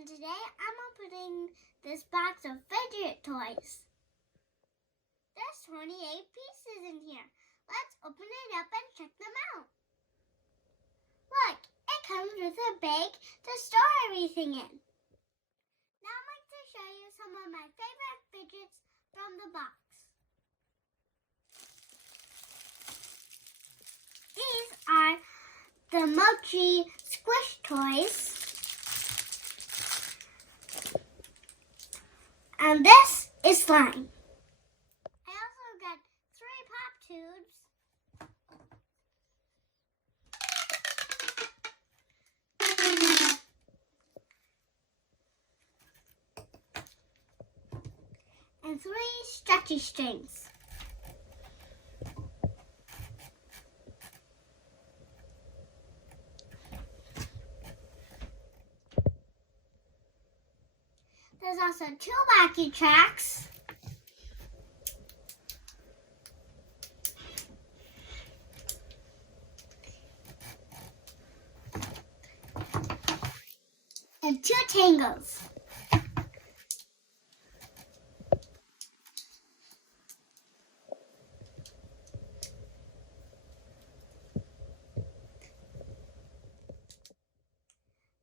and today I'm opening this box of Fidget toys. There's 28 pieces in here. Let's open it up and check them out. Look, it comes with a bag to store everything in. Now I'd like to show you some of my favorite fidgets from the box. These are the mochi squish toys. And this is slime. I also got 3 pop tubes. And 3 stretchy strings. There's also 2 wacky tracks. And 2 tangles.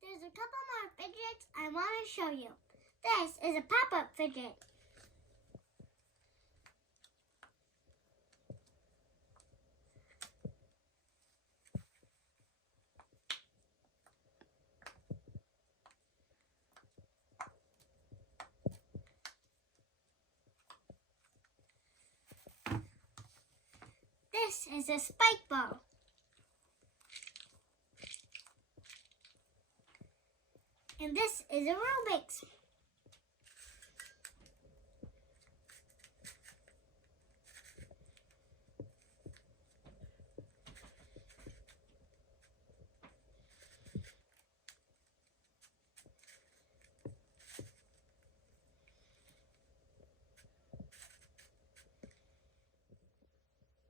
There's a couple more fidgets I want to show you. This is a pop-up fidget. This is a spike ball. And this is a Rubik's.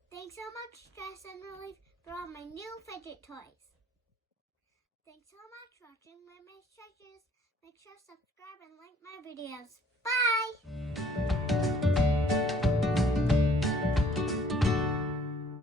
Thanks so much, Stress and Relief, for all my new fidget toys. Thanks so much for watching my Stretches. Make sure to subscribe and like my videos. Bye!